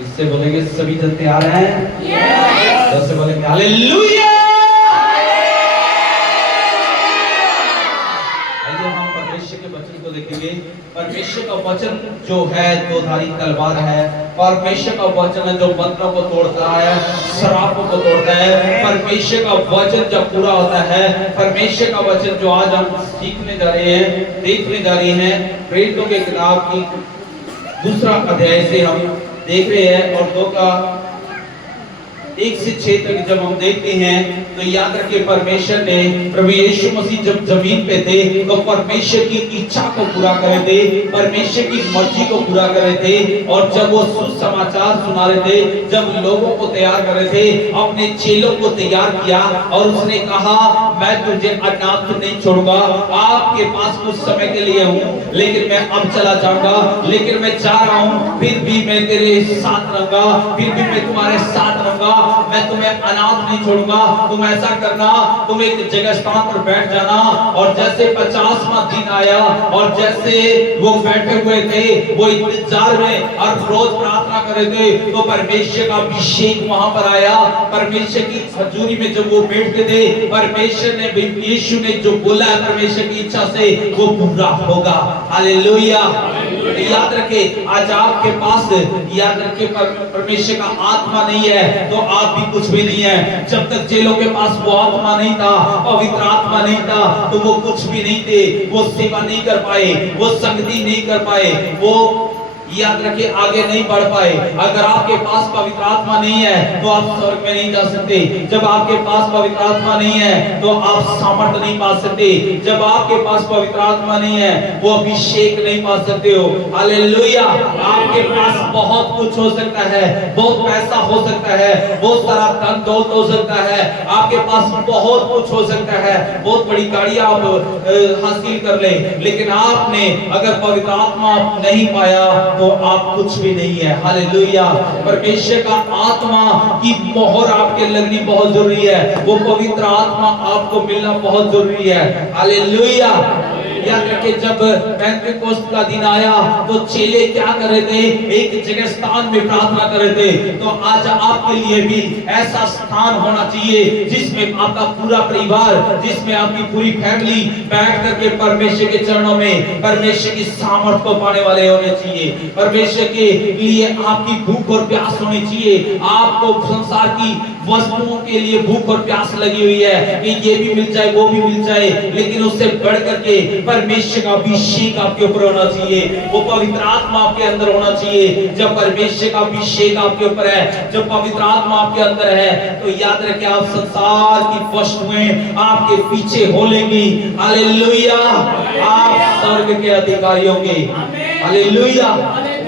इससे बोलेंगे सभी जन तैयार हैं? यस। तो से बोलेंगे हालेलुया। आइए हम परमेश्वर के वचन को देखेंगे। परमेश्वर का वचन जो है दो धारी तलवार है। परमेश्वर का वचन है जो बंधनों को तोड़ता है, श्रापों को तोड़ता है। परमेश्वर का वचन जब पूरा होता है, परमेश्वर का वचन जो आज हम सीखने जा रहे हैं, देखने जा रहे हैं, प्रेरितों के किताब की दूसरा अध्याय से हम देख रहे हैं और 2 का 1 से 6 तक जब हम देखते हैं तो याद रखिए परमेश्वर ने प्रभु यीशु मसीह जब जमीन पे थे तो परमेश्वर की इच्छा को पूरा कर रहे थे, परमेश्वर की मर्जी को पूरा कर रहे थे। और जब वो सुसमाचार सुना रहे थे, जब लोगों को तैयार कर रहे थे, अपने चेलों को तैयार किया और उसने कहा मैं तुझे अनाथ नहीं छोड़ूंगा। आपके पास कुछ समय के लिए हूँ लेकिन मैं अब चला जाऊंगा, लेकिन मैं जा रहा हूँ, फिर भी मैं तेरे साथ रहूंगा, फिर भी मैं तुम्हारे साथ रहूंगा, मैं तुम्हें अनाथ नहीं छोड़ूंगा। तुम ऐसा करना, तुम एक जगह स्थान पर बैठ जाना। और जैसे 50वां दिन आया और जैसे वो बैठे हुए थे, वो इंतजार में और रोज प्रार्थना कर रहे थे, तो परमेश्वर का अभिषेक वहां पर आया। परमेश्वर की हजूरी में जब वो बैठते थे, परमेश्वर ने, यीशु ने जो बोला है परमेश्वर की इच्छा से वो पूरा होगा। हालेलुया। याद रखे आज आपके पास, याद रखे परमेश्वर का आत्मा नहीं है तो आप भी कुछ भी नहीं है। जब तक चेलों के पास वो आत्मा नहीं था, पवित्र आत्मा नहीं था, तो वो कुछ भी नहीं थे। वो सेवा नहीं कर पाए, वो संगति नहीं कर पाए, वो याद रखिए आगे नहीं बढ़ पाए। अगर आपके पास पवित्र आत्मा नहीं है तो आप स्वर्ग में नहीं जा सकते। जब आपके पास पवित्र आत्मा नहीं है तो आप सामर्थ नहीं पा सकते। जब आपके पास पवित्र आत्मा नहीं है वो अभिषेक नहीं पा सकते हो। हालेलुया। आपके पास बहुत कुछ हो सकता है, बहुत पैसा हो सकता है, बहुत सारा धन दौलत हो सकता है, आपके पास बहुत कुछ हो सकता है, बहुत बड़ी गाड़ियां आप हासिल कर ले, लेकिन आपने अगर पवित्र आत्मा नहीं पाया तो आप कुछ भी नहीं है। हालेलुया। परमेश्वर का आत्मा की मोहर आपके लगनी बहुत जरूरी है। वो पवित्र आत्मा आपको मिलना बहुत जरूरी है। हालेलुया। याद रखिए जब पेंटेकोस्ट का दिन आया तो चेले क्या कर रहे थे? एक जगह स्थान में प्रार्थना कर रहे थे। तो आज आपके लिए भी ऐसा स्थान होना चाहिए जिसमें आपका पूरा परिवार, जिसमें आपकी पूरी फैमिली बैठ करके परमेश्वर के चरणों में परमेश्वर की सामर्थ को पाने वाले होने चाहिए। परमेश्वर के लिए आपकी भूख और प्यास होनी चाहिए। आपको संसार की वस्तुओं के लिए भूख और प्यास लगी हुई है कि ये भी मिल जाए, वो भी मिल जाए, लेकिन उससे बढ़ करके परमेश्वर का अभिषेक आपके ऊपर होना चाहिए। वो पवित्र आत्मा आपके अंदर होना चाहिए। जब परमेश्वर का अभिषेक आपके ऊपर है, जब पवित्र आत्मा आपके अंदर है, तो याद रखें आप संसार की वस्तुएं आपके पीछे होलेंगी। हालेलुया। आप स्वर्ग के अधिकारी होंगे। हालेलुया।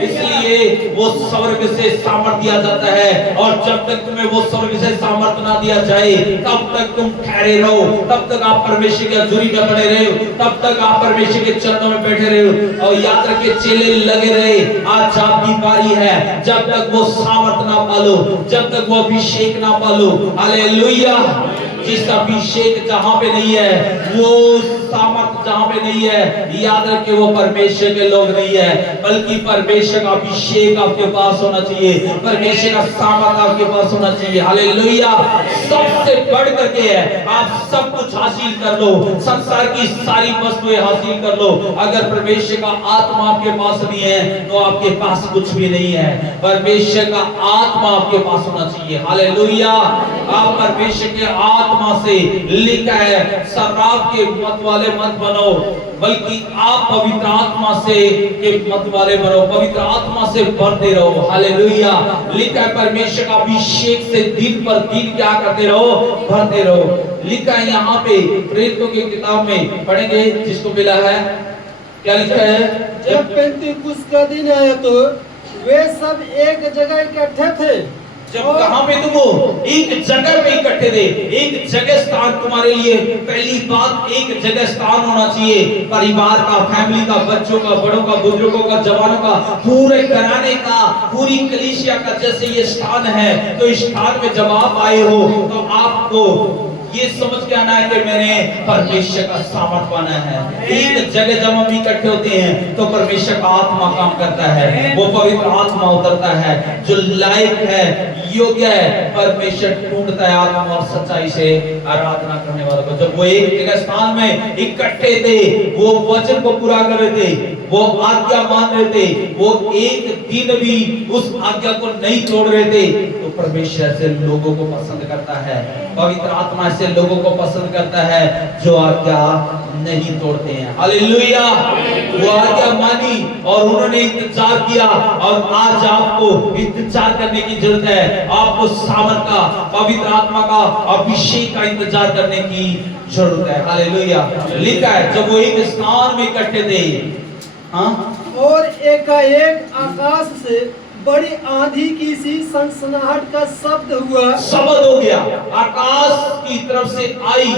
इसलिए वो स्वर्ग से सामर्थ दिया जाता है और जब तक तुम्हें वो स्वर्ग से सामर्थ ना दिया जाए तब तक तुम ठहरे रहो, तब तक आप परमेश्वर की हजूरी में बने रहे, तब तक आप परमेश्वर के चरणों में बैठे रहे। और याद रखिए चेले लगे रहे, आज आपकी बारी है। जब तक वो सामर्थ ना पालो, जब तक वो अभिषेक ना पालो। हालेलुया। जिस अभिषेक जहां पे नहीं है, वो सामर्थ जहां पे नहीं है, याद रखिए वो परमेश्वर के लोग नहीं है, बल्कि परमेश्वर का अभिषेक आपके पास होना चाहिए, परमेश्वर का सामर्थ आपके पास होना चाहिए। हालेलुया। सबसे बढ़ करके है आप सब कुछ हासिल कर लो, संसार की सारी वस्तुएं हासिल कर लो, अगर परमेश्वर का आत्मा आपके पास नहीं है तो आपके पास कुछ भी नहीं है। परमेश्वर का आत्मा आपके पास होना चाहिए। हालेलुया। आप परमेश्वर के आत्मा से, लिखा है शराब के मत वाले मत बनो, बल्कि आप पवित्र आत्मा से के मत वाले बनो, पवित्र आत्मा से भरते रहो। हालेलुया। लिखा है परमेश्वर का अभिषेक से दिन पर दिन क्या करते रहो? भरते रहो। लिखा है यहाँ पे प्रेरितों की किताब में, पढ़ेंगे जिसको मिला है, क्या लिखा है? जब पेंतीकुस्त का दिन आया तो वे सब एक जगह इकट्ठे थे। जब कहां पे तुम हो? एक जगह पे इकट्ठे थे। एक जगह स्थान तुम्हारे लिए, पहली बात एक जगह स्थान होना चाहिए। परिवार का, फैमिली का, बच्चों का, बड़ों का, बुजुर्गों का, जवानों का, पूरे घराने का, पूरी कलीसिया का जैसे ये स्थान है, तो इस स्थान में जब आप आए हो तो आपको ये समझ के आना है कि मैंने परमेश्वर का सामर्थ पाना है। एक जगह जब हम इकट्ठे होते हैं तो परमेश्वर का आत्मा काम करता है, वो पवित्र आत्मा उतरता है, जो लायक है, योग्य है, परमेश्वर ढूंढता है आत्मा और सच्चाई से आराधना करने वालों को। जब वो एक जगह स्थान में इकट्ठे थे, वो वचन को पूरा कर रहे थे, वो आज्ञा मान रहे थे, वो एक दिन भी उस आज्ञा को नहीं तोड़ रहे थे, तो परमेश्वर से लोगों को पसंद करता है, पवित्र आत्मा से लोगों को पसंद करता है जो आज्ञा नहीं तोड़ते हैं। हालेलुया। वो आज्ञा मानी और उन्होंने इंतजार किया, और आज आपको इंतजार करने की जरूरत है। आपको सामर्थ का, पवित्र आत्मा का, अभिषेक का इंतजार करने की जरूरत है। हालेलुया। लिखा है जब वो एक स्थान में इकट्ठे थे, हाँ, और एकाएक आकाश से बड़ी आंधी की सी सनसनाहट का शब्द हुआ। शब्द हो गया, आकाश की तरफ से आई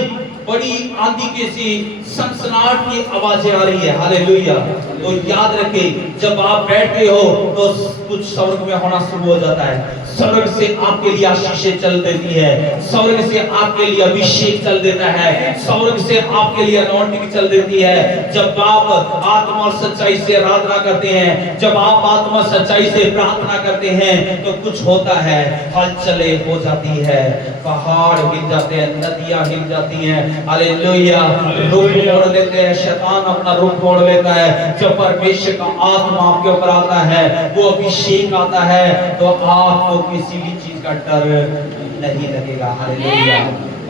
बड़ी आंधी की सी सनसनाहट की आवाजें आ रही है। हालेलुया। तो याद रखें, जब आप बैठते हो तो कुछ स्वर्ग में होना शुरू हो जाता है। स्वर्ग से आपके लिए आशीषें चल देती है, स्वर्ग से आपके लिए अभिषेक चल देता है, स्वर्ग से आपके लिए अनॉइंटिंग चल देती है। जब आप आत्मा और सच्चाई से आराधना करते हैं, जब आप आत्मा सच्चाई से प्रार्थना करते हैं, तो कुछ होता है, हलचलें हो जाती है, पहाड़ हिल जाते हैं, नदियां हिल जाती हैं। हालेलुया। रूप मोड़ लेते हैं, शैतान अपना रूप मोड़ लेता है। जब परमेश्वर का आत्मा आपके ऊपर आता है, वो अभिषेक आता है, तो आपको किसी भी चीज का डर नहीं लगेगा। हालेलुया।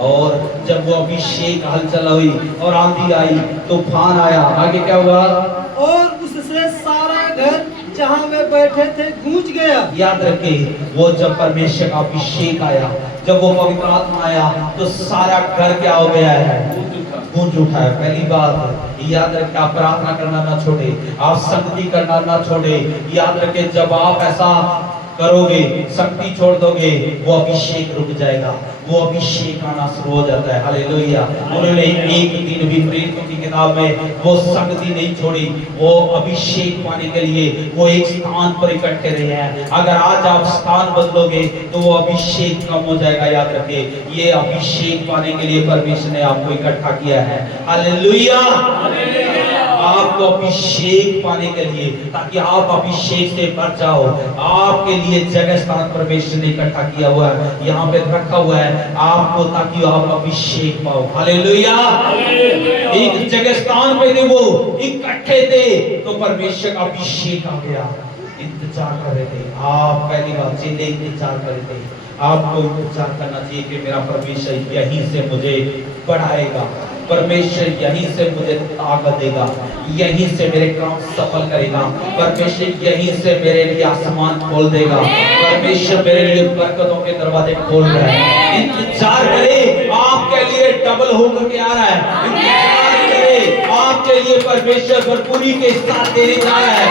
और जब वो अभिषेक हलचल हुई और आंधी आई, तूफान आया, आगे क्या हुआ? और उससे सारा घर जहाँ वे बैठे थे गूंज गया। याद रखें, वो जब परमेश्वर का अभिषेक आया, जब वो पवित्र आत्मा आया, तो सारा घर क्या हो गया है? गूंज उठा है। पहली बात याद रखें, आप प्रार्थना करना ना छोड़े, आप संगति करना ना छोड़े। याद रखें, जब आप ऐसा करोगे, शक्ति छोड़ दोगे, वो अभिषेक रुक जाएगा, वो अभिषेक आना शुरू हो जाता है। हालेलुया। उन्होंने एक दिन भी प्रेरितों की किताब में वो संगति नहीं छोड़ी, वो अभिषेक पाने के लिए वो एक स्थान पर इकट्ठे रहे हैं। अगर आज आप स्थान बदलोगे तो वो अभिषेक कम हो जाएगा। याद रखिए, ये अभिषेक पाने के लिए परमेश्वर ने आपको इकट्ठा किया है। हालेलुया। आपको अभिषेक पाने के लिए, ताकि आप अभिषेक से भर जाओ, आपके लिए जगह स्थान परमेश्वर ने इकट्ठा किया हुआ है, यहाँ पे रखा हुआ है आपको, ताकि आप अभिषेक पाओ। हालेलुया। एक जगह स्थान पे थे, वो इकट्ठे थे, तो परमेश्वर का अभिषेक आ गया। इंतजार कर रहे थे आप, पहली बात चीजें इंतजार कर रहे थे। आपको इंतजार करना चाहिए कि मेरा परमेश्वर यहीं से मुझे बढ़ाएगा, परमेश्वर यहीं से मुझे ताकत देगा, यहीं से मेरे काम सफल करेगा, परमेश्वर यहीं से मेरे लिए आसमान खोल देगा, परमेश्वर मेरे लिए बरकतों के दरवाजे खोल रहा है। इंतजार करें, आपके लिए डबल होकर के आ रहा है। इंतजार करें, आपके लिए परमेश्वर भरपूरी के साथ देने जा रहा है।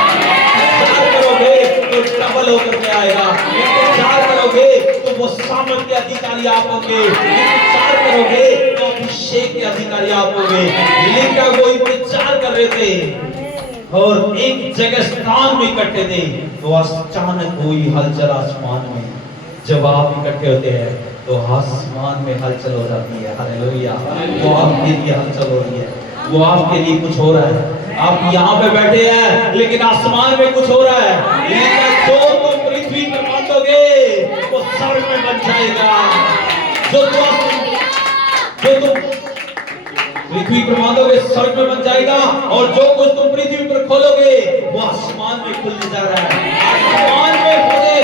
इंतजार करोगे तो डबल होकर के आएगा। इंतजार करोगे तो वो सामर्थ के अधिकारी आप होंगे। इंतजार करोगे तो अभिषेक के अधिकारी आप होंगे। लेकिन वो इंतजार कर रहे थे और एक जगह स्थान में इकट्ठे थे, तो अचानक हुई हलचल आसमान में। जब आप इकट्ठे होते हैं तो आसमान में हलचल हो जाती है। हालेलुया। वो आपके लिए हलचल हो रही है, वो आपके लिए कुछ हो रहा है। आप यहाँ पे बैठे हैं लेकिन आसमान में कुछ हो रहा है। लेकिन जो तुम पृथ्वी पर बांधोगे वो स्वर्ग में बन जाएगा। जो तुम पृथ्वी पर बांधोगे स्वर्ग में बन जाएगा, और जो कुछ तुम पृथ्वी पर खोलोगे वो आसमान में खुलने जा रहा है। आसमान में होने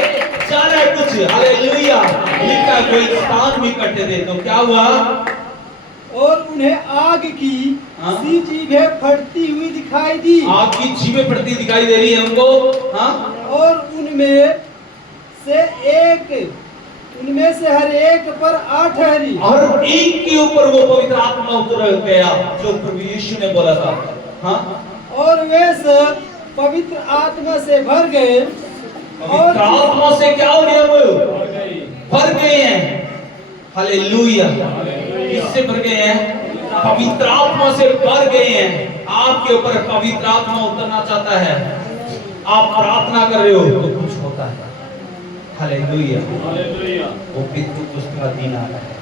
जा रहा है कुछ। हालेलुया। लिखा कोई स्थान भी इकट्ठे थे, तो क्या हुआ? और उन्हें आग की सी जीभें फटती हुई दिखाई दी। आग की जीभें फटती दिखाई दे रही है उनको। हाँ? और उनमें से हर एक पर आ ठहरी। हर एक के ऊपर वो पवित्र आत्मा उतर गया, जो प्रभु यीशु ने बोला था। हाँ? और वे सब पवित्र आत्मा से भर गए। पवित्र आत्मा से क्या हो गया? वो भर गए हैं। हालेलुया। किससे भर गए हैं? पवित्र आत्मा से भर गए हैं। आपके ऊपर पवित्र आत्मा उतरना चाहता है, आप प्रार्थना कर रहे हो तो कुछ होता है। हालेलुया। वो पितृ पुस्तक का दिन आ रहा है,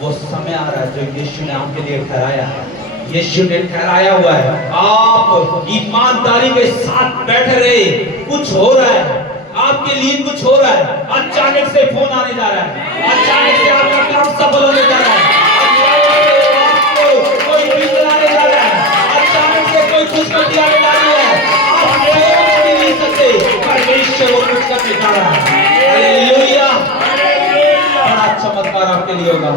वो समय आ रहा है जो यीशु ने आपके लिए ठहराया है। यीशु ने ठहराया हुआ है। आप ईमानदारी के साथ बैठे रहे। कुछ हो रहा है, आपके लिए कुछ हो रहा है। अचानक से फोन आने जा रहा है, अचानक से आपका काम सफल होने जा रहा है, आपको कोई बिल आने जा रहा है, अचानक से कोई खुशखबरी आने जा रही है। आप सोच भी नहीं सकते, परमेश्वर वो कुछ करने जा रहा है। हालेलुया, बड़ा चमत्कार आपके लिए होगा।